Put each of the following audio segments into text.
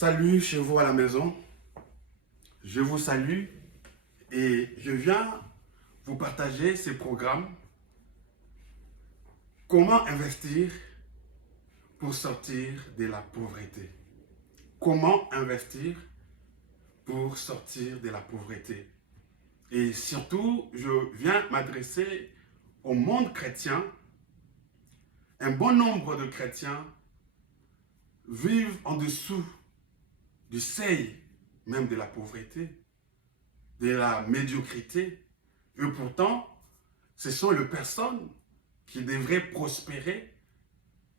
Salut chez vous à la maison. Je vous salue et je viens vous partager ces programmes. Comment investir pour sortir de la pauvreté? Comment investir pour sortir de la pauvreté? Et surtout, je viens m'adresser au monde chrétien. Un bon nombre de chrétiens vivent en dessous du seuil même de la pauvreté, de la médiocrité. Et pourtant, ce sont les personnes qui devraient prospérer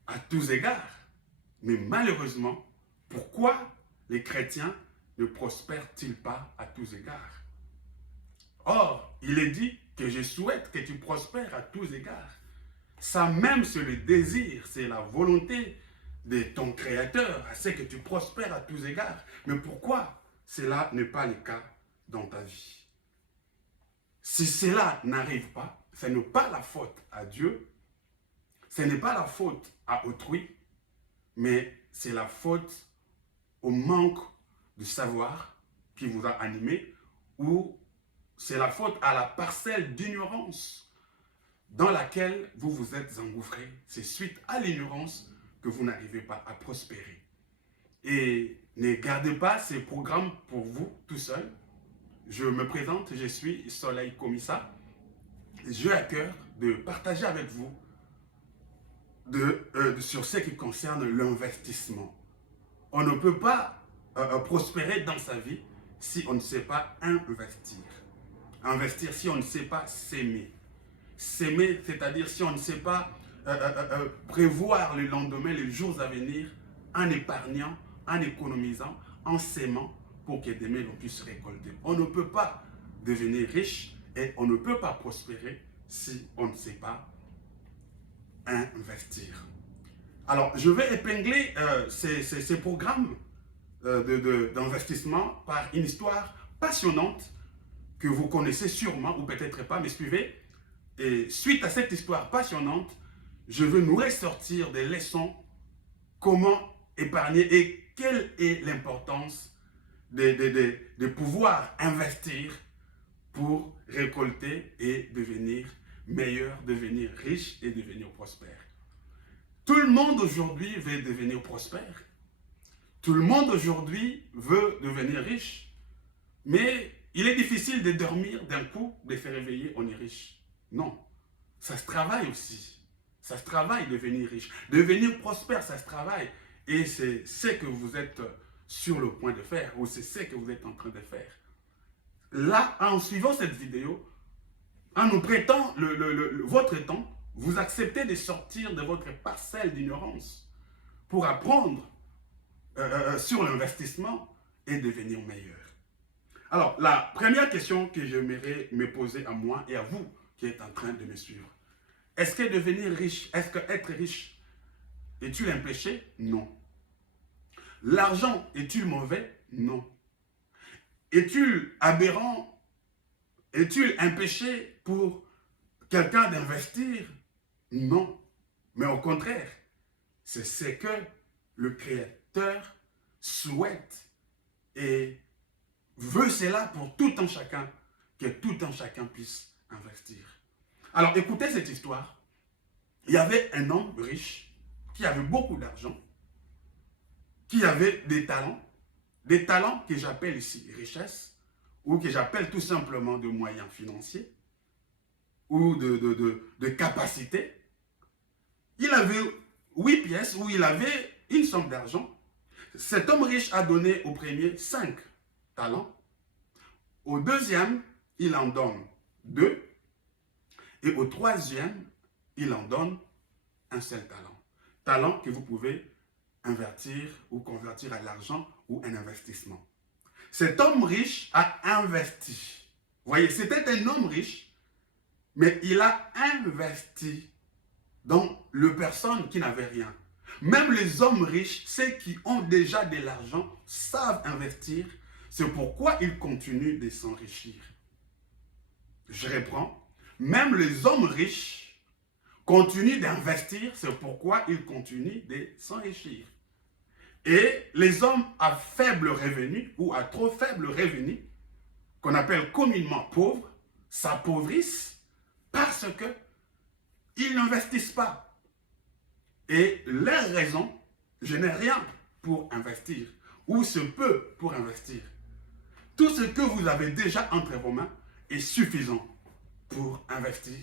à tous égards. Mais malheureusement, pourquoi les chrétiens ne prospèrent-ils pas à tous égards? Or, il est dit que je souhaite que tu prospères à tous égards. Ça même, c'est le désir, c'est la volonté de ton Créateur, c'est que tu prospères à tous égards. Mais pourquoi cela n'est pas le cas dans ta vie? Si cela n'arrive pas, ce n'est pas la faute à Dieu, ce n'est pas la faute à autrui, mais c'est la faute au manque de savoir qui vous a animé, ou c'est la faute à la parcelle d'ignorance dans laquelle vous vous êtes engouffré. C'est suite à l'ignorance que vous n'arrivez pas à prospérer. Et ne gardez pas ces programmes pour vous tout seul. Je me présente, je suis Soleil Komissa. J'ai à cœur de partager avec vous sur ce qui concerne l'investissement. On ne peut pas prospérer dans sa vie si on ne sait pas investir. Investir si on ne sait pas s'aimer. S'aimer, c'est-à-dire si on ne sait pas prévoir le lendemain, les jours à venir, en épargnant, en économisant, en s'aimant, pour que demain on puisse récolter. On ne peut pas devenir riche et on ne peut pas prospérer si on ne sait pas investir. Alors, je vais épingler ces programmes d'investissement par une histoire passionnante que vous connaissez sûrement, ou peut-être pas, mais suivez. Et suite à cette histoire passionnante, je veux nous ressortir des leçons, comment épargner et quelle est l'importance de pouvoir investir pour récolter et devenir meilleur, devenir riche et devenir prospère. Tout le monde aujourd'hui veut devenir prospère. Tout le monde aujourd'hui veut devenir riche. Mais il est difficile de dormir d'un coup, de se réveiller, on est riche. Non, ça se travaille aussi. Ça se travaille devenir riche. Devenir prospère, ça se travaille. Et c'est ce que vous êtes sur le point de faire, ou c'est ce que vous êtes en train de faire. Là, en suivant cette vidéo, en nous prêtant votre temps, vous acceptez de sortir de votre parcelle d'ignorance pour apprendre sur l'investissement et devenir meilleur. Alors, la première question que j'aimerais me poser à moi et à vous qui êtes en train de me suivre. Est-ce que devenir riche, est-ce que être riche, est-il un péché? Non. L'argent, est-il mauvais? Non. Est-il aberrant? Est-il un péché pour quelqu'un d'investir? Non. Mais au contraire, c'est ce que le Créateur souhaite et veut cela pour tout un chacun, que tout un chacun puisse investir. Alors écoutez cette histoire. Il y avait un homme riche qui avait beaucoup d'argent, qui avait des talents que j'appelle ici richesse, ou que j'appelle tout simplement de moyens financiers, ou de capacités. Il avait 8 pièces où il avait une somme d'argent. Cet homme riche a donné au premier 5 talents. Au deuxième, il en donne 2. Et au troisième, il en donne un seul talent. Talent que vous pouvez invertir ou convertir à l'argent ou un investissement. Cet homme riche a investi. Vous voyez, c'était un homme riche, mais il a investi dans les personnes qui n'avaient rien. Même les hommes riches, ceux qui ont déjà de l'argent, savent investir. C'est pourquoi ils continuent de s'enrichir. Je reprends. Même les hommes riches continuent d'investir, c'est pourquoi ils continuent de s'enrichir. Et les hommes à faible revenu ou à trop faible revenu, qu'on appelle communément pauvres, s'appauvrissent parce qu'ils n'investissent pas. Et leur raison, je n'ai rien pour investir, ou ce peu pour investir. Tout ce que vous avez déjà entre vos mains est suffisant pour investir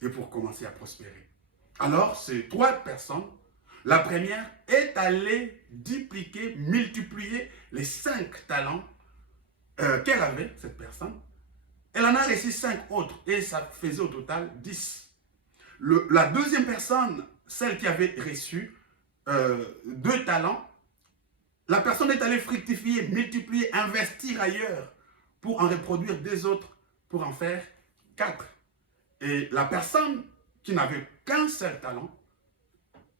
et pour commencer à prospérer. Alors, ces 3 personnes, la première est allée dupliquer, multiplier les 5 talents qu'elle avait, cette personne. Elle en a reçu 5 autres et ça faisait au total 10. La deuxième personne, celle qui avait reçu 2 talents, la personne est allée fructifier, multiplier, investir ailleurs pour en reproduire des autres, pour en faire 4. Et la personne qui n'avait qu'un seul talent,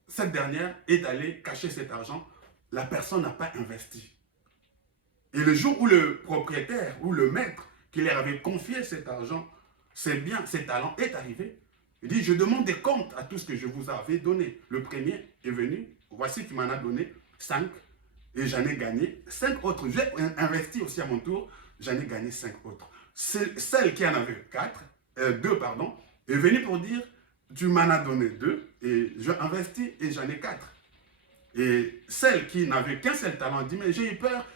cette dernière est allée cacher cet argent. La personne n'a pas investi. Et le jour où le propriétaire ou le maître qui leur avait confié cet argent, ces biens, ces talents est arrivé, il dit, je demande des comptes à tout ce que je vous avais donné. Le premier est venu, voici qui m'en a donné 5 et j'en ai gagné 5 autres. J'ai investi aussi à mon tour, j'en ai gagné 5 autres. Celle qui en avait 2, est venue pour dire, tu m'en as donné 2 et j'ai investi et j'en ai 4. Et celle qui n'avait qu'un seul talent dit, mais j'ai eu peur,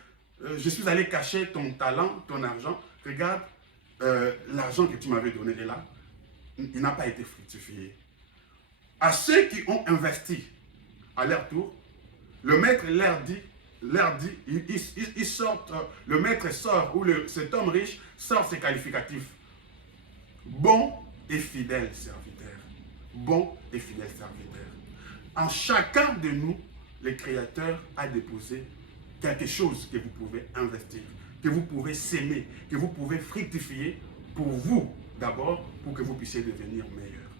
je suis allé cacher ton talent, ton argent. Regarde, l'argent que tu m'avais donné est là. Il n'a pas été fructifié. À ceux qui ont investi à leur tour, le maître leur dit, ils sortent, le maître sort, ou cet homme riche sort ses qualificatifs. Bon et fidèle serviteur. Bon et fidèle serviteur. En chacun de nous, le Créateur a déposé quelque chose que vous pouvez investir, que vous pouvez s'aimer, que vous pouvez fructifier pour vous d'abord, pour que vous puissiez devenir meilleur.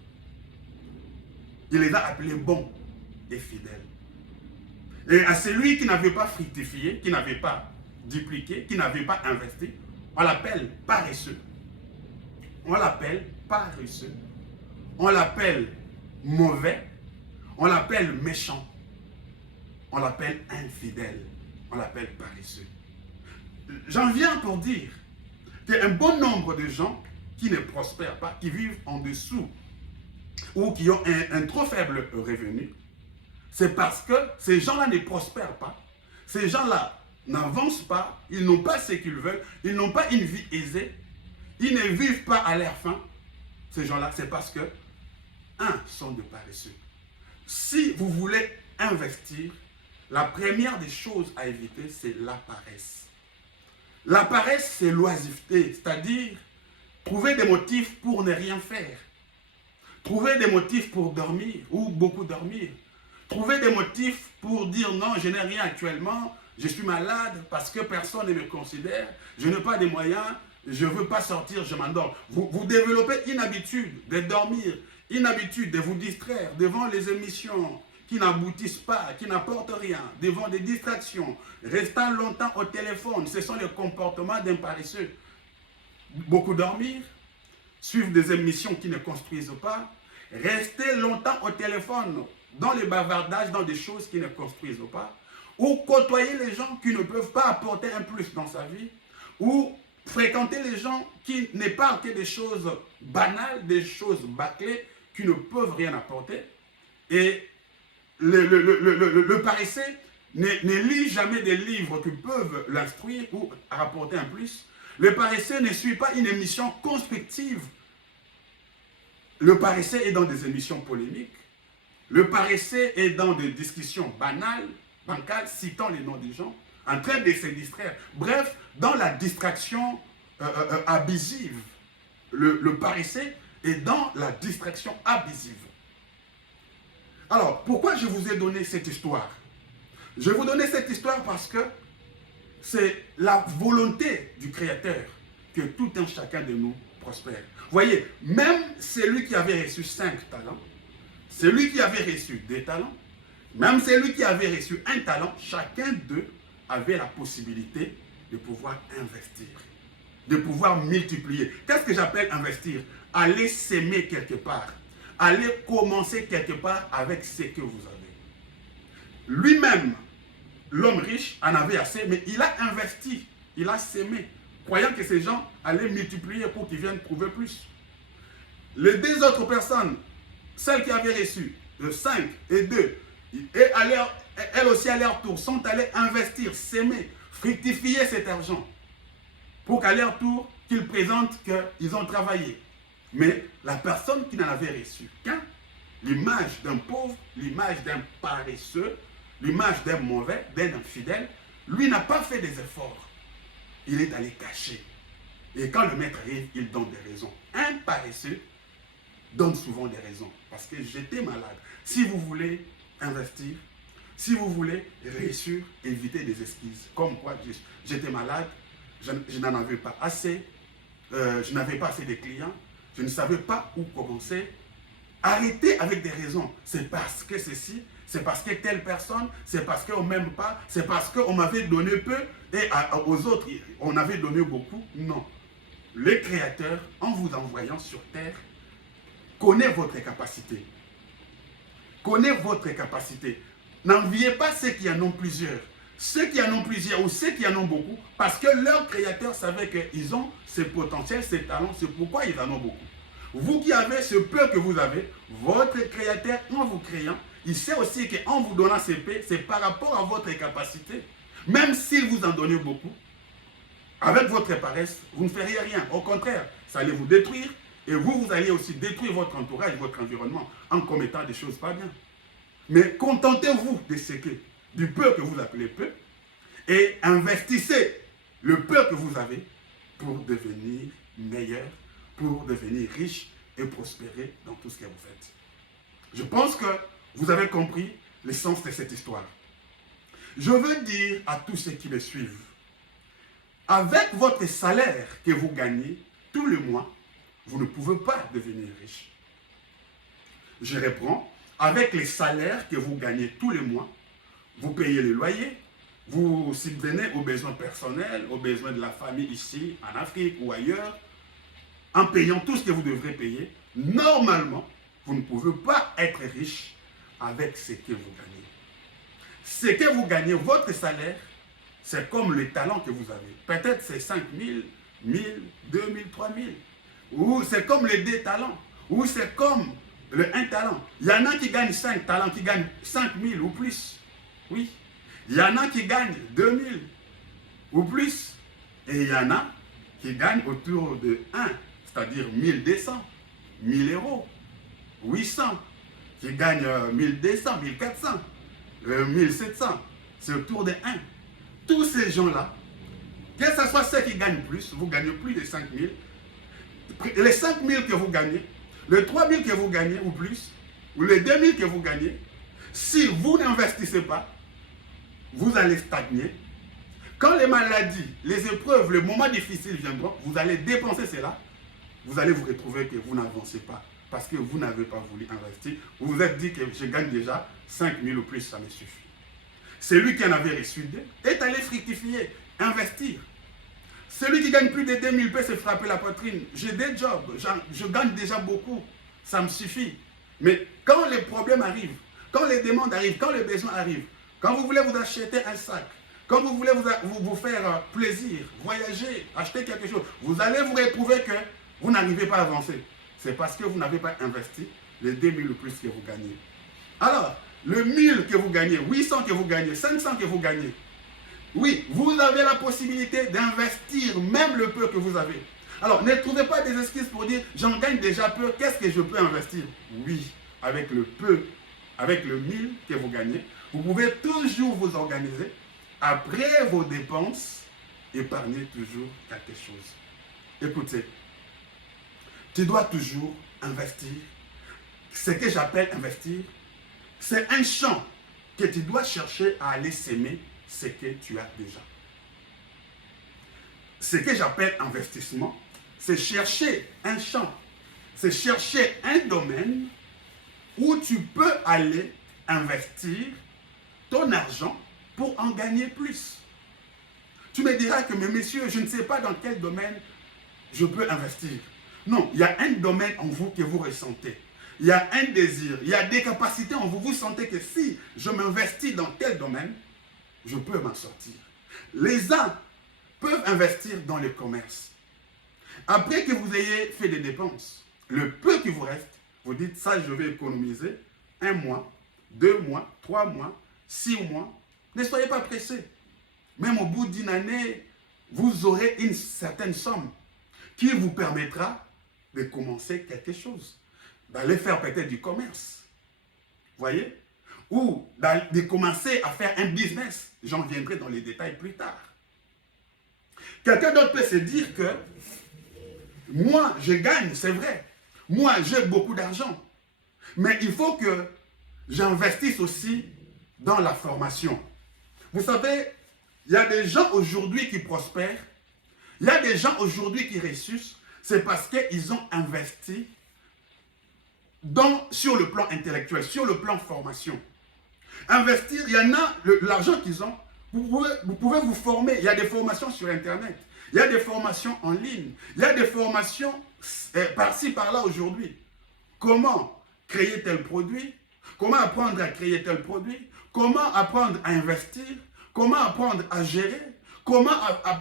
Il les a appelés bons et fidèles. Et à celui qui n'avait pas fructifié, qui n'avait pas dupliqué, qui n'avait pas investi, on l'appelle paresseux. On l'appelle paresseux. On l'appelle mauvais. On l'appelle méchant. On l'appelle infidèle. On l'appelle paresseux. J'en viens pour dire qu'un bon nombre de gens qui ne prospèrent pas, qui vivent en dessous ou qui ont un trop faible revenu, c'est parce que ces gens-là ne prospèrent pas, ces gens-là n'avancent pas, ils n'ont pas ce qu'ils veulent, ils n'ont pas une vie aisée, ils ne vivent pas à leur faim. Ces gens-là, c'est parce que, sont de paresseux. Si vous voulez investir, la première des choses à éviter, c'est la paresse. La paresse, c'est l'oisiveté, c'est-à-dire trouver des motifs pour ne rien faire. Trouver des motifs pour dormir ou beaucoup dormir. Trouver des motifs pour dire non, je n'ai rien actuellement, je suis malade parce que personne ne me considère, je n'ai pas de moyens, je ne veux pas sortir, je m'endors. Vous développez une habitude de dormir, une habitude de vous distraire devant les émissions qui n'aboutissent pas, qui n'apportent rien, devant des distractions, restant longtemps au téléphone, ce sont les comportements d'un paresseux. Beaucoup dormir, suivre des émissions qui ne construisent pas, rester longtemps au téléphone, dans les bavardages, dans des choses qui ne construisent pas, ou côtoyer les gens qui ne peuvent pas apporter un plus dans sa vie, ou fréquenter les gens qui ne parlent que des choses banales, des choses bâclées, qui ne peuvent rien apporter. Et le paresseux ne lit jamais des livres qui peuvent l'instruire ou rapporter un plus. Le paresseux ne suit pas une émission constructive. Le paresseux est dans des émissions polémiques. Le paresseux est dans des discussions banales, bancales, citant les noms des gens, en train de se distraire. Bref, dans la distraction abusive. Le paresseux est dans la distraction abusive. Alors, pourquoi je vous ai donné cette histoire? Je vais vous donner cette histoire parce que c'est la volonté du Créateur que tout un chacun de nous prospère. Voyez, même celui qui avait reçu 5 talents, celui qui avait reçu 2 talents, même celui qui avait reçu 1 talent, chacun d'eux avait la possibilité de pouvoir investir, de pouvoir multiplier. Qu'est-ce que j'appelle investir? Aller s'aimer quelque part, aller commencer quelque part avec ce que vous avez. Lui-même, l'homme riche en avait assez, mais il a investi, il a sémé, croyant que ces gens allaient multiplier pour qu'ils viennent trouver plus. Les deux autres personnes, celles qui avaient reçu, le 5 et 2, elles aussi à leur tour sont allées investir, s'aimer, fructifier cet argent pour qu'à leur tour, qu'ils présentent qu'ils ont travaillé. Mais la personne qui n'en avait reçu qu'un, l'image d'un pauvre, l'image d'un paresseux, l'image d'un mauvais, d'un infidèle, lui n'a pas fait des efforts. Il est allé cacher. Et quand le maître arrive, il donne des raisons. Un paresseux donne souvent des raisons. Parce que j'étais malade. Si vous voulez investir, si vous voulez réussir, évitez des excuses. Comme quoi, j'étais malade, je n'en avais pas assez, je n'avais pas assez de clients, je ne savais pas où commencer. Arrêtez avec des raisons. C'est parce que ceci, c'est parce que telle personne, c'est parce qu'on ne m'aime pas, c'est parce qu'on m'avait donné peu et aux autres, on avait donné beaucoup. Non. Le Créateur, en vous envoyant sur terre, connaît votre capacité. Connaît votre capacité. N'enviez pas ceux qui en ont plusieurs. Ceux qui en ont plusieurs ou ceux qui en ont beaucoup, parce que leur Créateur savait qu'ils ont ce potentiel, ces talents, c'est pourquoi ils en ont beaucoup. Vous qui avez ce peu que vous avez, votre Créateur, en vous créant, il sait aussi qu'en vous donnant ces paix, c'est par rapport à votre capacité. Même s'il vous en donne beaucoup, avec votre paresse, vous ne feriez rien. Au contraire, ça allait vous détruire et vous allez aussi détruire votre entourage, votre environnement en commettant des choses pas bien. Mais contentez-vous de ce que, du peu que vous appelez peu et investissez le peu que vous avez pour devenir meilleur, pour devenir riche et prospérer dans tout ce que vous faites. Je pense que vous avez compris l'essence de cette histoire. Je veux dire à tous ceux qui me suivent, avec votre salaire que vous gagnez tous les mois, vous ne pouvez pas devenir riche. Je reprends, avec les salaires que vous gagnez tous les mois, vous payez le loyer, vous subvenez aux besoins personnels, aux besoins de la famille ici, en Afrique ou ailleurs, en payant tout ce que vous devrez payer, normalement, vous ne pouvez pas être riche avec ce que vous gagnez. Ce que vous gagnez, votre salaire, c'est comme le talent que vous avez. Peut-être c'est 5 000, 1 000, 2 000, 3 000. Ou c'est comme les 2 talents. Ou c'est comme le 1 talent. Il y en a qui gagnent 5 talents, qui gagnent 5 000 ou plus. Oui. Il y en a qui gagnent 2 000 ou plus. Et il y en a qui gagnent autour de 1, c'est-à-dire 1 200, 1 000 euros, 800, qui gagnent 1 200, 1 400, 1 700. C'est autour de 1. Tous ces gens-là, que ce soit ceux qui gagnent plus, vous gagnez plus de 5 000, les 5 000 que vous gagnez, les 3 000 que vous gagnez ou plus, ou les 2 000 que vous gagnez, si vous n'investissez pas, vous allez stagner. Quand les maladies, les épreuves, les moments difficiles viendront, vous allez dépenser cela, vous allez vous retrouver que vous n'avancez pas parce que vous n'avez pas voulu investir. Vous vous êtes dit que je gagne déjà 5 000 ou plus, ça me suffit. Celui qui en avait reçu 2 est allé fructifier, investir. Celui qui gagne plus de 2 000 peut se frapper la poitrine. J'ai des jobs, je gagne déjà beaucoup, ça me suffit. Mais quand les problèmes arrivent, quand les demandes arrivent, quand les besoins arrivent, quand vous voulez vous acheter un sac, quand vous voulez vous faire plaisir, voyager, acheter quelque chose, vous allez vous retrouver que vous n'arrivez pas à avancer. C'est parce que vous n'avez pas investi les 2 000 ou plus que vous gagnez. Alors, le 1 000 que vous gagnez, 800 que vous gagnez, 500 que vous gagnez, oui, vous avez la possibilité d'investir même le peu que vous avez. Alors, ne trouvez pas des excuses pour dire « j'en gagne déjà peu, qu'est-ce que je peux investir ?» Oui, avec le peu, avec le 1 000 que vous gagnez, vous pouvez toujours vous organiser. Après vos dépenses, épargnez toujours quelque chose. Écoutez, tu dois toujours investir. Ce que j'appelle investir, c'est un champ que tu dois chercher à aller s'aimer ce que tu as déjà. Ce que j'appelle investissement, c'est chercher un champ, c'est chercher un domaine où tu peux aller investir ton argent pour en gagner plus. Tu me diras que, mais messieurs, je ne sais pas dans quel domaine je peux investir. Non, il y a un domaine en vous que vous ressentez. Il y a un désir, il y a des capacités en vous. Vous sentez que si je m'investis dans tel domaine, je peux m'en sortir. Les uns peuvent investir dans le commerce. Après que vous ayez fait des dépenses, le peu qui vous reste, vous dites ça, je vais économiser 1 mois, 2 mois, 3 mois, 6 mois. Ne soyez pas pressés. Même au bout d'une année, vous aurez une certaine somme qui vous permettra de commencer quelque chose, d'aller faire peut-être du commerce. Voyez? Ou de commencer à faire un business. J'en viendrai dans les détails plus tard. Quelqu'un d'autre peut se dire que moi, je gagne, c'est vrai. Moi, j'ai beaucoup d'argent. Mais il faut que j'investisse aussi dans la formation. Vous savez, il y a des gens aujourd'hui qui prospèrent. Il y a des gens aujourd'hui qui réussissent. C'est parce qu'ils ont investi sur le plan intellectuel, sur le plan formation. Investir, il y en a, l'argent qu'ils ont, vous pouvez vous former. Il y a des formations sur Internet. Il y a des formations en ligne. Il y a des formations par-ci, par-là aujourd'hui. Comment créer tel produit? Comment apprendre à créer tel produit? Comment apprendre à investir? Comment apprendre à gérer? Comment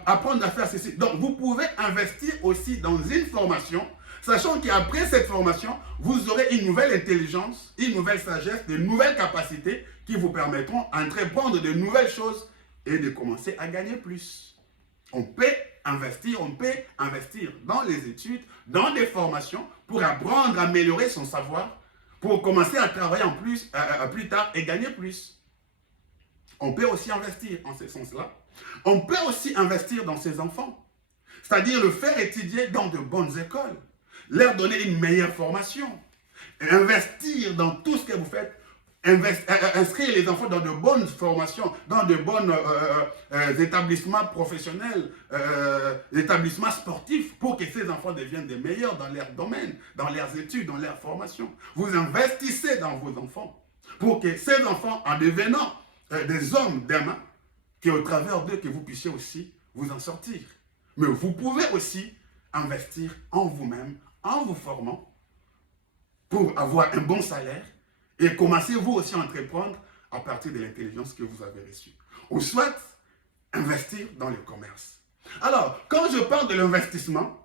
apprendre à faire ceci? Donc, vous pouvez investir aussi dans une formation, sachant qu'après cette formation, vous aurez une nouvelle intelligence, une nouvelle sagesse, de nouvelles capacités qui vous permettront d'entreprendre de nouvelles choses et de commencer à gagner plus. On peut investir dans les études, dans des formations pour apprendre à améliorer son savoir, pour commencer à travailler en plus, plus tard et gagner plus. On peut aussi investir en ce sens-là. On peut aussi investir dans ses enfants, c'est-à-dire le faire étudier dans de bonnes écoles, leur donner une meilleure formation, investir dans tout ce que vous faites, inscrire les enfants dans de bonnes formations, dans de bons établissements professionnels, établissements sportifs, pour que ces enfants deviennent des meilleurs dans leur domaine, dans leurs études, dans leur formation. Vous investissez dans vos enfants, pour que ces enfants, en devenant des hommes demain, qu'au travers d'eux, que vous puissiez aussi vous en sortir. Mais vous pouvez aussi investir en vous-même, en vous formant, pour avoir un bon salaire, et commencez vous aussi à entreprendre à partir de l'intelligence que vous avez reçue. Ou soit investir dans le commerce. Alors, quand je parle de l'investissement,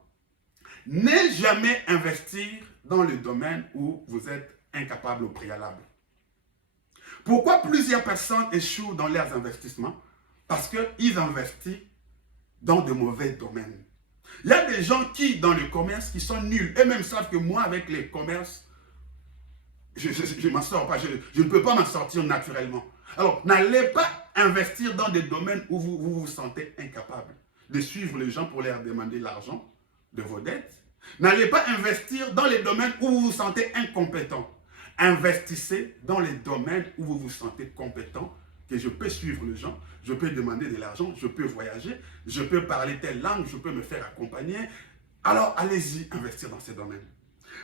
ne jamais investir dans le domaine où vous êtes incapable au préalable. Pourquoi plusieurs personnes échouent dans leurs investissements? Parce qu'ils investissent dans de mauvais domaines. Il y a des gens qui, dans le commerce, qui sont nuls. Eux-mêmes savent que moi, avec les commerces, je ne m'en sors pas. Je ne peux pas m'en sortir naturellement. Alors, n'allez pas investir dans des domaines où vous vous sentez incapable de suivre les gens pour leur demander l'argent de vos dettes. N'allez pas investir dans les domaines où vous vous sentez incompétent. Investissez dans les domaines où vous vous sentez compétent, que je peux suivre les gens, je peux demander de l'argent, je peux voyager, je peux parler telle langue, je peux me faire accompagner. Alors, allez-y investir dans ces domaines.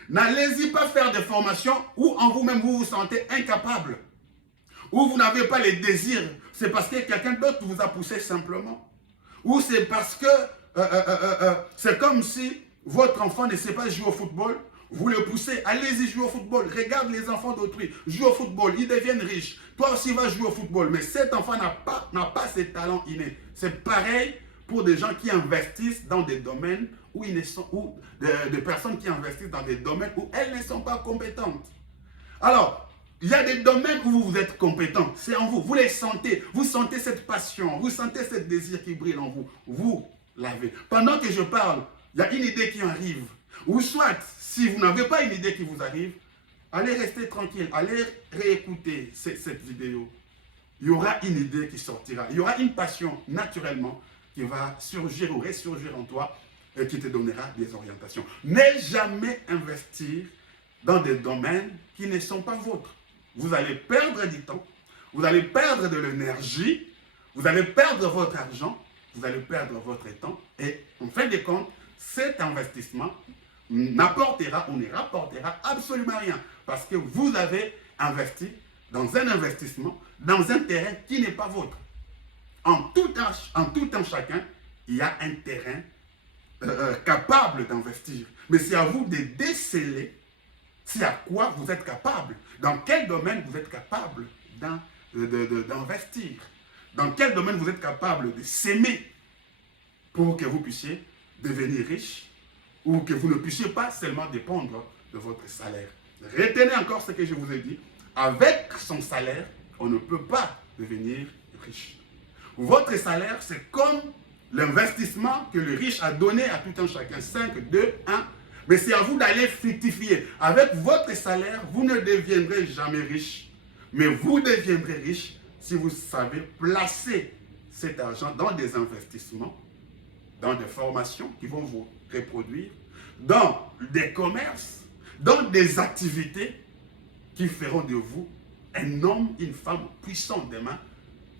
N'allez-y pas faire des formations où en vous-même vous vous sentez incapable, où vous n'avez pas les désirs. C'est parce que quelqu'un d'autre vous a poussé simplement. Ou c'est parce que c'est comme si votre enfant ne sait pas jouer au football. Vous le poussez, allez-y jouer au football. Regarde les enfants d'autrui, joue au football, ils deviennent riches. Toi aussi vas jouer au football. Mais cet enfant n'a pas ces talents innés. C'est pareil pour des gens qui investissent dans des domaines où ils ne sont, ou des personnes qui investissent dans des domaines où elles ne sont pas compétentes. Alors, il y a des domaines où vous êtes compétent. C'est en vous. Vous les sentez. Vous sentez cette passion. Vous sentez ce désir qui brille en vous. Vous l'avez. Pendant que je parle, il y a une idée qui arrive. Ou soit, si vous n'avez pas une idée qui vous arrive, allez rester tranquille. Allez réécouter cette vidéo. Il y aura une idée qui sortira. Il y aura une passion naturellement qui va surgir ou ressurgir en toi et qui te donnera des orientations. Ne jamais investir dans des domaines qui ne sont pas vôtres. Vous allez perdre du temps, vous allez perdre de l'énergie, vous allez perdre votre argent, vous allez perdre votre temps et en fin de compte, cet investissement n'apportera ou ne rapportera absolument rien parce que vous avez investi dans un investissement, dans un terrain qui n'est pas vôtre. En tout temps chacun, il y a un terrain capable d'investir. Mais c'est à vous de déceler c'est à quoi vous êtes capable, dans quel domaine vous êtes capable d'investir. dans quel domaine vous êtes capable de s'aimer pour que vous puissiez devenir riche ou que vous ne puissiez pas seulement dépendre de votre salaire. Retenez encore ce que je vous ai dit. Avec son salaire, on ne peut pas devenir riche. Votre salaire, c'est comme l'investissement que le riche a donné à tout un chacun. 5, 2, 1. Mais c'est à vous d'aller fructifier. Avec votre salaire, vous ne deviendrez jamais riche. Mais vous deviendrez riche si vous savez placer cet argent dans des investissements, dans des formations qui vont vous reproduire, dans des commerces, dans des activités qui feront de vous un homme, une femme puissant demain,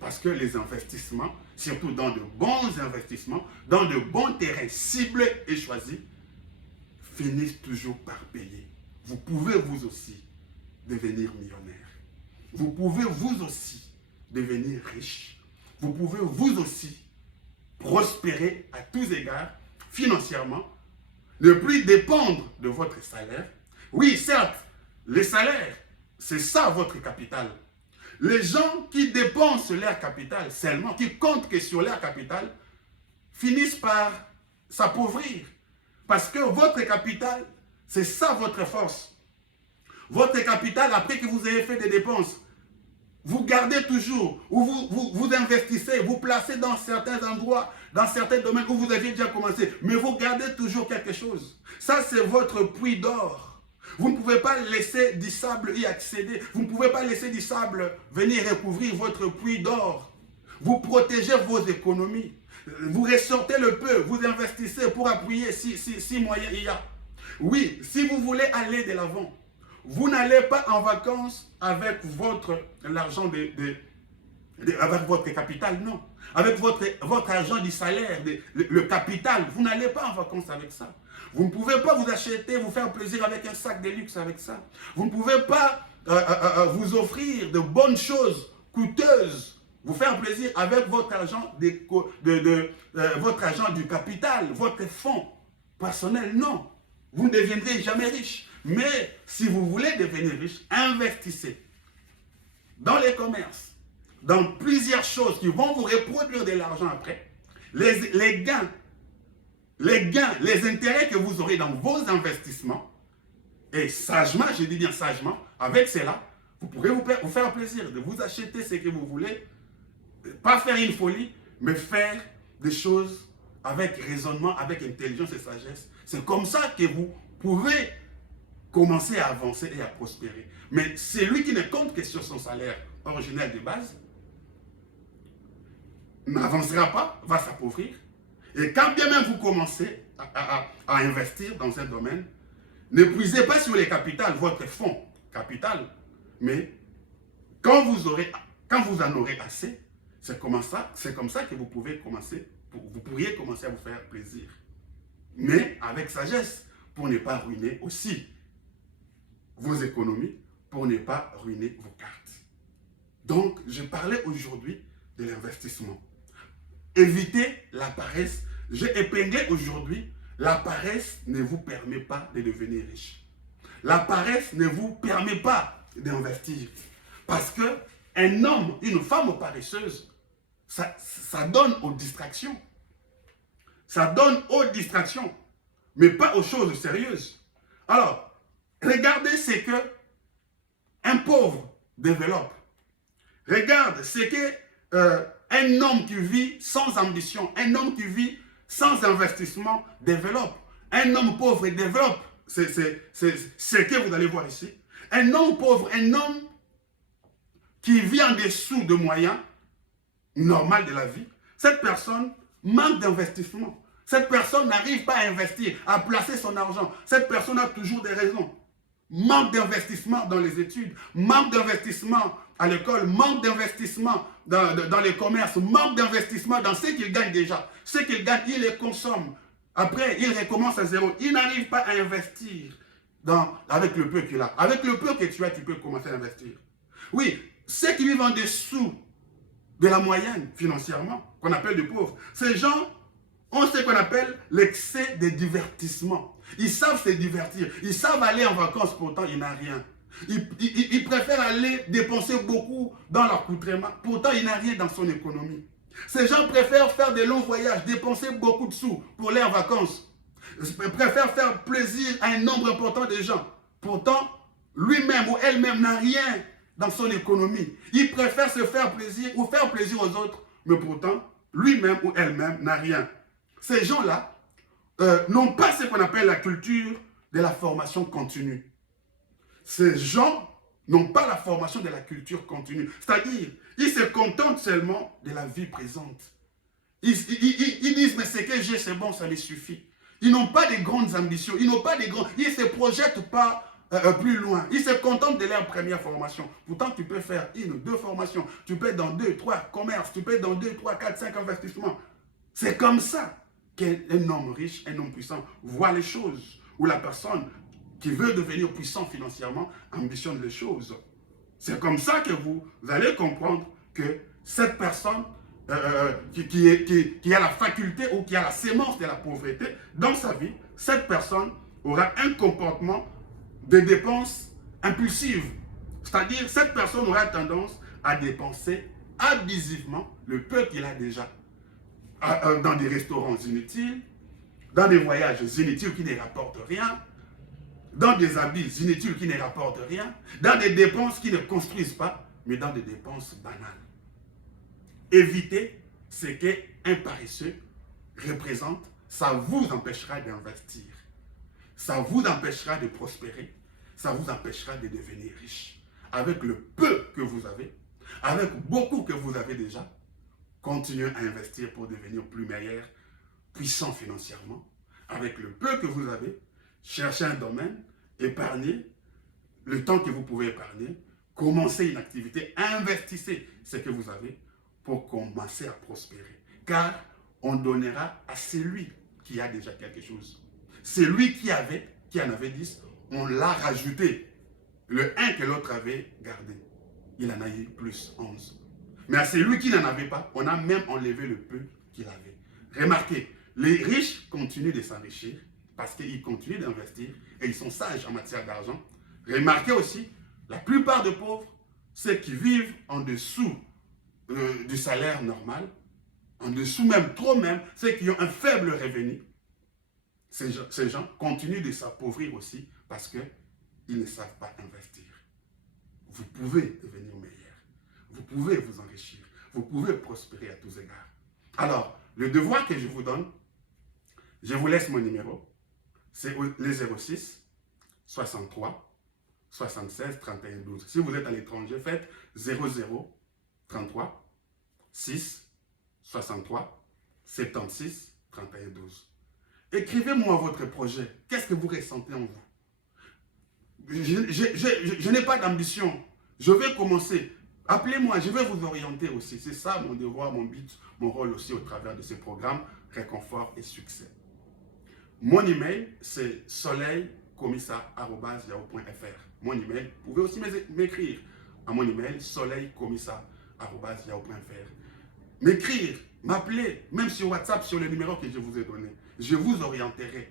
parce que les investissements, surtout dans de bons investissements, dans de bons terrains ciblés et choisis, finissent toujours par payer. Vous pouvez vous aussi devenir millionnaire. Vous pouvez vous aussi devenir riche. Vous pouvez vous aussi prospérer à tous égards, financièrement, ne plus dépendre de votre salaire. Oui, certes, les salaires, c'est ça votre capital. Les gens qui dépensent leur capital seulement, qui comptent que sur leur capital, finissent par s'appauvrir. Parce que votre capital, c'est ça votre force. Votre capital, après que vous ayez fait des dépenses, vous gardez toujours, ou vous investissez, vous placez dans certains endroits, dans certains domaines où vous aviez déjà commencé, mais vous gardez toujours quelque chose. Ça, c'est votre puits d'or. Vous ne pouvez pas laisser du sable y accéder. Vous ne pouvez pas laisser du sable venir recouvrir votre puits d'or. Vous protégez vos économies. Vous ressortez le peu, vous investissez pour appuyer si moyen il y a. Oui, si vous voulez aller de l'avant, vous n'allez pas en vacances avec l'argent avec votre capital, non. Avec votre argent du salaire, le capital, vous n'allez pas en vacances avec ça. Vous ne pouvez pas vous acheter, vous faire plaisir avec un sac de luxe avec ça. Vous ne pouvez pas vous offrir de bonnes choses coûteuses, vous faire plaisir avec votre argent, votre argent du capital, votre fonds personnel, non. Vous ne deviendrez jamais riche. Mais si vous voulez devenir riche, investissez dans les commerces, dans plusieurs choses qui vont vous reproduire de l'argent après. Les gains, les intérêts que vous aurez dans vos investissements, et sagement, je dis bien sagement, avec cela, vous pourrez vous faire plaisir de vous acheter ce que vous voulez, pas faire une folie, mais faire des choses avec raisonnement, avec intelligence et sagesse. C'est comme ça que vous pouvez commencer à avancer et à prospérer. Mais celui qui ne compte que sur son salaire originel de base n'avancera pas, va s'appauvrir. Et quand bien même vous commencez à investir dans un domaine, ne puisez pas sur les capitales, votre fonds capital, mais quand vous en aurez assez, c'est comme ça que vous pourriez commencer à vous faire plaisir. Mais avec sagesse, pour ne pas ruiner aussi vos économies, pour ne pas ruiner vos cartes. Donc, je parlais aujourd'hui de l'investissement. Évitez la paresse. J'ai épinglé aujourd'hui, la paresse ne vous permet pas de devenir riche. La paresse ne vous permet pas d'investir. Parce qu'un homme, une femme paresseuse, ça donne aux distractions. Ça donne aux distractions, mais pas aux choses sérieuses. Alors, regardez ce que un pauvre développe. Regarde ce que un homme qui vit sans ambition, un homme qui vit sans investissement développe. Un homme pauvre développe. C'est ce que vous allez voir ici. Un homme pauvre, un homme qui vit en dessous de moyens normaux de la vie, cette personne manque d'investissement. Cette personne n'arrive pas à investir, à placer son argent. Cette personne a toujours des raisons. Manque d'investissement dans les études, manque d'investissement à l'école, manque d'investissement dans les commerces, manque d'investissement dans ce qu'il gagne déjà. Ce qu'il gagne, il les consomme. Après, il recommence à zéro. Il n'arrive pas à investir avec le peu qu'il a. Avec le peu que tu as, tu peux commencer à investir. Oui, ceux qui vivent en dessous de la moyenne financièrement, qu'on appelle des pauvres, ces gens ont ce qu'on appelle l'excès de divertissement. Ils savent se divertir, ils savent aller en vacances, pourtant il n'a rien. Il préfère aller dépenser beaucoup dans l'accoutrement. Pourtant, il n'a rien dans son économie. Ces gens préfèrent faire des longs voyages, dépenser beaucoup de sous pour aller en vacances. Ils préfèrent faire plaisir à un nombre important de gens. Pourtant, lui-même ou elle-même n'a rien dans son économie. Il préfère se faire plaisir ou faire plaisir aux autres, mais pourtant, lui-même ou elle-même n'a rien. Ces gens-là n'ont pas ce qu'on appelle la culture de la formation continue. Ces gens n'ont pas la formation de la culture continue. C'est-à-dire, ils se contentent seulement de la vie présente. Ils disent, mais ce que j'ai, c'est bon, ça les suffit. Ils n'ont pas de grandes ambitions, ils ne se projettent pas plus loin. Ils se contentent de leur première formation. Pourtant, tu peux faire 1 ou 2 formations. Tu peux être dans 2, 3 commerces. Tu peux être dans 2, 3, 4, 5 investissements. C'est comme ça qu'un homme riche, un homme puissant voit les choses. Ou la personne qui veut devenir puissant financièrement ambitionne les choses. C'est comme ça que vous allez comprendre que cette personne qui a la faculté ou qui a la sémence de la pauvreté dans sa vie, cette personne aura un comportement de dépenses impulsives. C'est-à-dire, cette personne aura tendance à dépenser abusivement le peu qu'il a déjà dans des restaurants inutiles, dans des voyages inutiles qui ne rapportent rien, dans des habits inutiles qui ne rapportent rien, dans des dépenses qui ne construisent pas, mais dans des dépenses banales. Évitez ce qu'un paresseux représente, ça vous empêchera d'investir. Ça vous empêchera de prospérer, ça vous empêchera de devenir riche. Avec le peu que vous avez, avec beaucoup que vous avez déjà, continuez à investir pour devenir plus meilleur, puissant financièrement. Avec le peu que vous avez, cherchez un domaine, épargnez le temps que vous pouvez épargner, commencez une activité, investissez ce que vous avez pour commencer à prospérer. Car on donnera à celui qui a déjà quelque chose. Celui qui en avait 10, on l'a rajouté. Le 1 que l'autre avait gardé, il en a eu plus 11. Mais à celui qui n'en avait pas, on a même enlevé le peu qu'il avait. Remarquez, les riches continuent de s'enrichir parce qu'ils continuent d'investir et ils sont sages en matière d'argent. Remarquez aussi, la plupart des pauvres, ceux qui vivent en dessous du salaire normal, en dessous même, trop même, ceux qui ont un faible revenu, ces gens continuent de s'appauvrir aussi parce qu'ils ne savent pas investir. Vous pouvez devenir meilleur. Vous pouvez vous enrichir. Vous pouvez prospérer à tous égards. Alors, le devoir que je vous donne, je vous laisse mon numéro. C'est le 06 63 76 31 12. Si vous êtes à l'étranger, faites 00 33 6 63 76 31 12. Écrivez-moi votre projet. Qu'est-ce que vous ressentez en vous? Je n'ai pas d'ambition. Je vais commencer. Appelez-moi, je vais vous orienter aussi. C'est ça mon devoir, mon but, mon rôle aussi au travers de ce programme Réconfort et Succès. Mon email, c'est soleilcomissa@yahoo.fr. Mon email, vous pouvez aussi m'écrire à mon email soleilcomissa@yahoo.fr. M'écrire, m'appeler, même sur WhatsApp, sur le numéro que je vous ai donné. Je vous orienterai.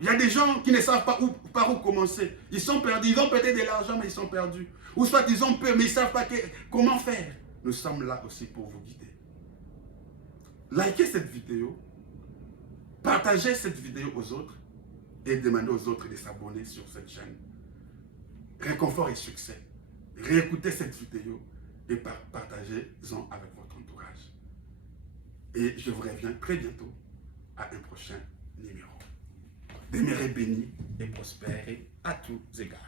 Il y a des gens qui ne savent pas par où commencer. Ils sont perdus. Ils ont peut-être de l'argent, mais ils sont perdus. Ou soit ils ont peur, mais ils ne savent pas comment faire. Nous sommes là aussi pour vous guider. Likez cette vidéo. Partagez cette vidéo aux autres. Et demandez aux autres de s'abonner sur cette chaîne. Réconfort et Succès. Réécoutez cette vidéo et partagez-en avec votre entourage. Et je vous reviens très bientôt à un prochain numéro. Demeurez bénis et prospérez à tous égards.